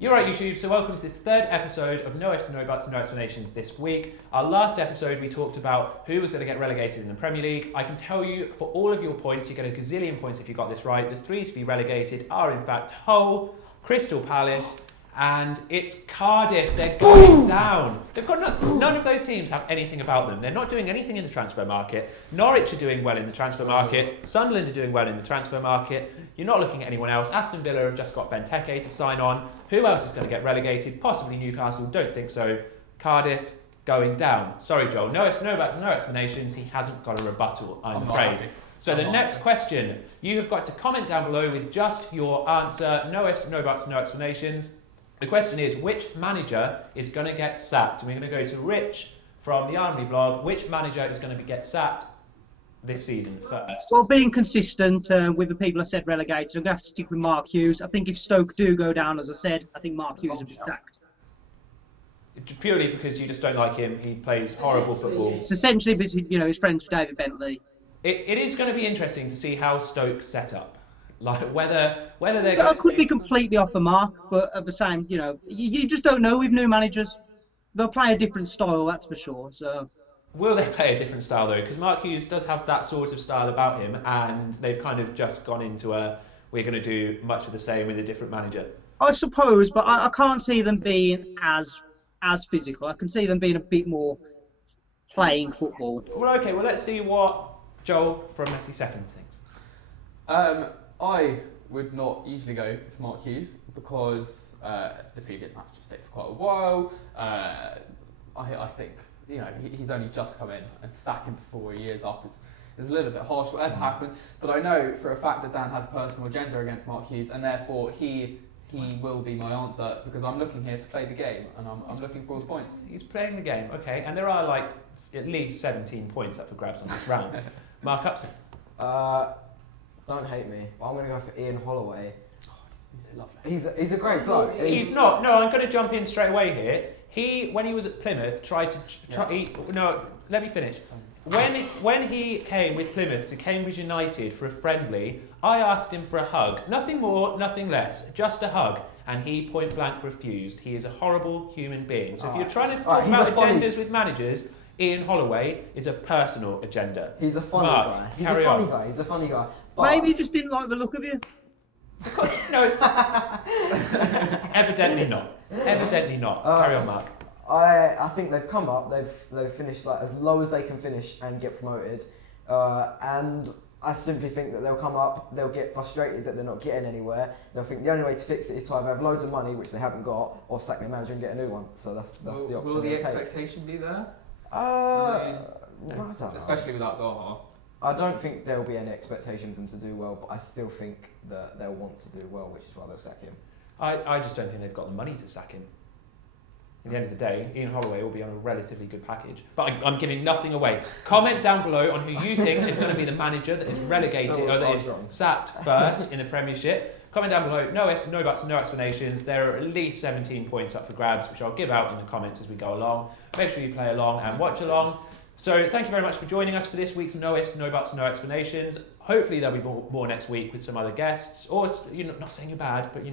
You're right, YouTube, so welcome to this third episode of No Ifs, No Buts, No Explanations this week. Our last episode, we talked about who was going to get relegated in the Premier League. I can tell you, for all of your points, you get a gazillion points if you got this right. The three to be relegated are, in fact, Hull, Crystal Palace, and it's Cardiff. They're going down. They've got none of those teams have anything about them. They're not doing anything in the transfer market. Norwich are doing well in the transfer market. Sunderland are doing well in the transfer market. You're not looking at anyone else. Aston Villa have just got Benteke to sign on. Who else is going to get relegated? Possibly Newcastle. Don't think so. Cardiff going down. Sorry, Joel. No ifs, no buts, no explanations. He hasn't got a rebuttal, I'm afraid. So the next question, you have got to comment down below with just your answer. No ifs, no buts, no explanations. The question is, which manager is going to get sacked? And we're going to go to Rich from the Army Vlog. Which manager is going to get sacked this season first? Well, being consistent with the people I said relegated, I'm going to have to stick with Mark Hughes. I think if Stoke do go down, as I said, I think Mark Hughes will be sacked. Purely because you just don't like him. He plays horrible football. It's essentially because, he's friends with David Bentley. It is going to be interesting to see how Stoke set up. Like whether they're. I could be completely off the mark, but at the same, you just don't know with new managers. They'll play a different style, that's for sure. So. Will they play a different style though? Because Mark Hughes does have that sort of style about him, and they've kind of just gone into we're going to do much of the same with a different manager. I suppose, but I can't see them being as physical. I can see them being a bit more playing football. Well, okay. Well, let's see what Joel from Messi Second thinks. I would not usually go for Mark Hughes because the previous manager stayed for quite a while. I think he's only just come in, and sack him before he is up is a little bit harsh. Whatever happens, but I know for a fact that Dan has a personal agenda against Mark Hughes, and therefore he will be my answer because I'm looking here to play the game, and I'm looking for all the points. He's playing the game, okay, and there are at least 17 points up for grabs on this round. Mark Upson. Don't hate me, but I'm going to go for Ian Holloway. Oh, he's lovely. He's a great bloke. He's not. No, I'm going to jump in straight away here. When he was at Plymouth, let me finish. When he came with Plymouth to Cambridge United for a friendly, I asked him for a hug. Nothing more, nothing less, just a hug. And he point blank refused. He is a horrible human being. So if you're trying to talk about agendas with managers, Ian Holloway is a personal agenda. He's a funny guy. He's a funny guy. But maybe he just didn't like the look of you. No. Evidently not. Evidently not. Carry on, Mark. I think they've come up. They've finished as low as they can finish and get promoted. And I simply think that they'll come up. They'll get frustrated that they're not getting anywhere. They'll think the only way to fix it is to either have loads of money, which they haven't got, or sack their manager and get a new one. So that's the option. Will the expectation be there? I don't know. Especially without Zaha. I don't think there'll be any expectations of them to do well, but I still think that they'll want to do well, which is why they'll sack him. I just don't think they've got the money to sack him. At the end of the day, Ian Holloway will be on a relatively good package. But I'm giving nothing away. Comment down below on who you think is going to be the manager that is relegated or that is sacked first in the Premiership. Comment down below. No ifs, no buts, no explanations. There are at least 17 points up for grabs, which I'll give out in the comments as we go along. Make sure you play along and watch along. So thank you very much for joining us for this week's No Ifs, No Buts, No Explanations. Hopefully there'll be more next week with some other guests, or not saying you're bad, but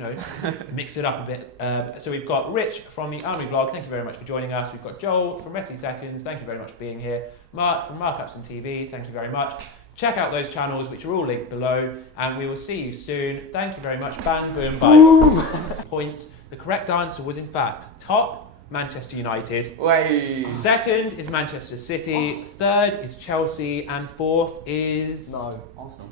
mix it up a bit. So we've got Rich from the Army Vlog. Thank you very much for joining us. We've got Joel from Messi Seconds. Thank you very much for being here. Mark from Mark Upson TV. Thank you very much. Check out those channels, which are all linked below, and we will see you soon. Thank you very much. Bang, boom, bye. Points. The correct answer was in fact top. Manchester United. Wait. Second is Manchester City. Third is Chelsea. And fourth is... No. Arsenal.